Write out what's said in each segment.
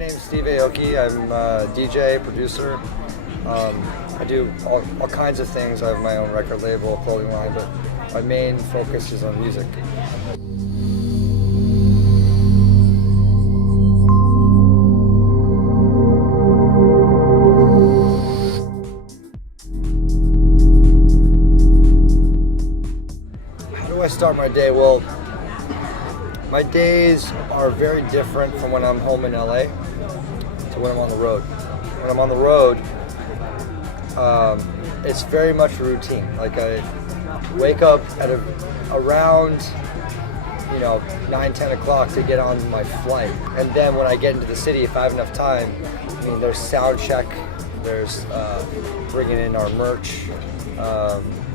name's Steve Aoki. I'm a DJ, producer. I do all kinds of things. I have my own record label, clothing line, but my main focus is on music. How do I start my day? Well, my days are very different from when I'm home in LA to when I'm on the road. When I'm on the road, it's very much a routine. Like I wake up at around 9, 10 o'clock to get on my flight. And then when I get into the city, if I have enough time, there's sound check, there's bringing in our merch,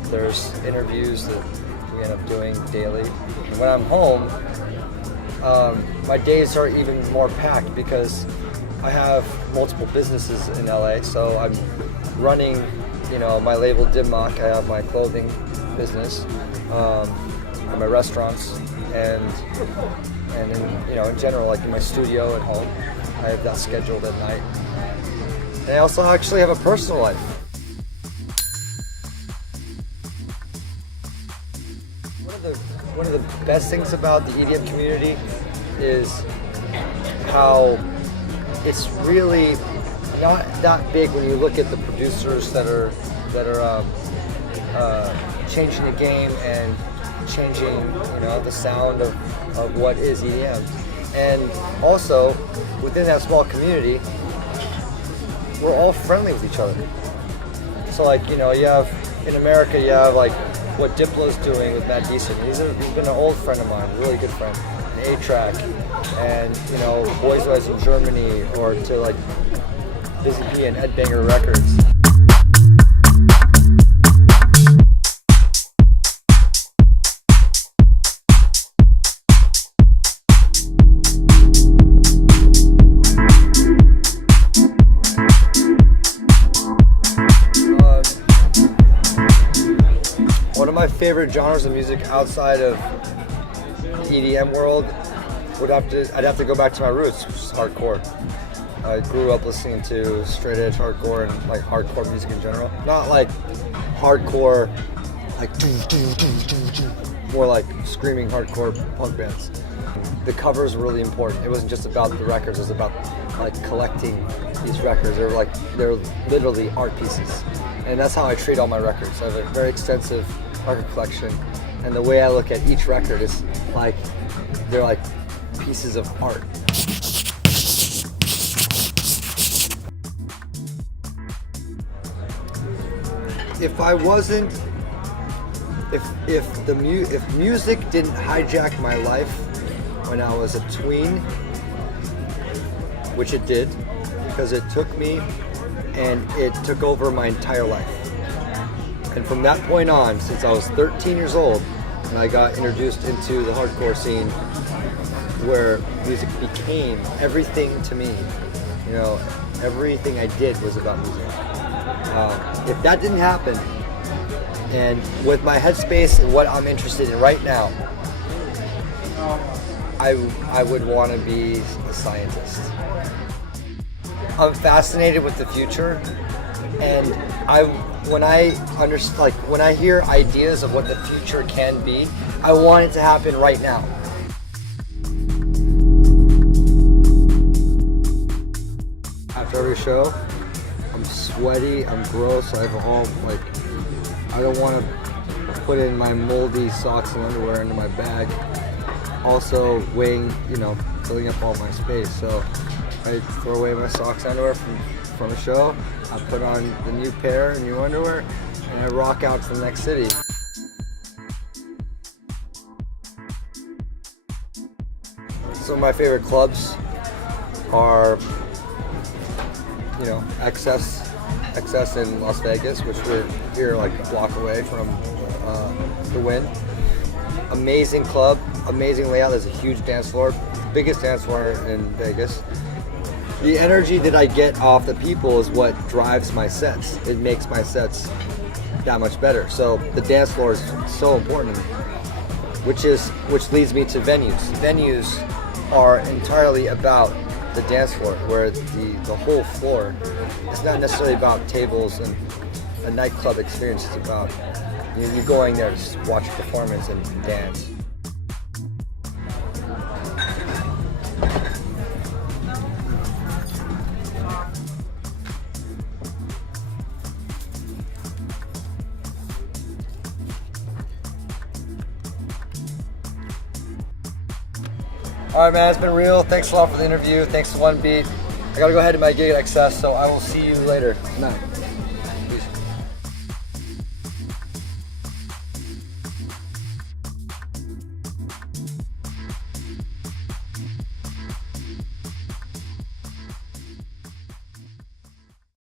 there's interviews that we end up doing daily. And when I'm home, my days are even more packed because I have multiple businesses in LA. So I'm running, my label Dimmock. I have my clothing business, and my restaurants, and in general, like in my studio at home, I have that scheduled at night. And I also actually have a personal life. One of the best things about the EDM community is how it's really not that big when you look at the producers that are changing the game and changing the sound of what is EDM. And also within that small community, we're all friendly with each other. So you have in America, you have like what Diplo's doing with Matt Decent. He's been an old friend of mine, a really good friend. And A-Track, and Boys Wise in Germany, or to like Busy Bee and Ed Banger Records. One of my favorite genres of music outside of EDM world I'd have to go back to my roots, which is hardcore. I grew up listening to straight edge hardcore and like hardcore music in general. Not like hardcore, like more like screaming hardcore punk bands. The covers were really important. It wasn't just about the records, it was about like collecting these records. They're literally art pieces. And that's how I treat all my records. I have a very extensive record collection, and the way I look at each record is like they're like pieces of art. If music didn't hijack my life when I was a tween, which it did, because it took me and it took over my entire life. And from that point on, since I was 13 years old, and I got introduced into the hardcore scene, where music became everything to me. Everything I did was about music. If that didn't happen, and with my headspace and what I'm interested in right now, I would want to be a scientist. I'm fascinated with the future, and when I hear ideas of what the future can be, I want it to happen right now. After every show, I'm sweaty, I'm gross, I don't want to put in my moldy socks and underwear into my bag. Also weighing, filling up all my space. So I throw away my socks and underwear from the show, I put on the new pair, new underwear, and I rock out to the next city. Some of my favorite clubs are, XS in Las Vegas, which we're here like a block away from the Wynn. Amazing club, amazing layout. There's a huge dance floor, biggest dance floor in Vegas. The energy that I get off the people is what drives my sets. It makes my sets that much better. So the dance floor is so important to me, which leads me to venues. Venues are entirely about the dance floor, where the whole floor is not necessarily about tables and a nightclub experience. It's about you going there to just watch a performance and dance. All right, man, it's been real. Thanks a lot for the interview. Thanks to OneBeat. I gotta go ahead to my gig at XS, so I will see you later. Nice.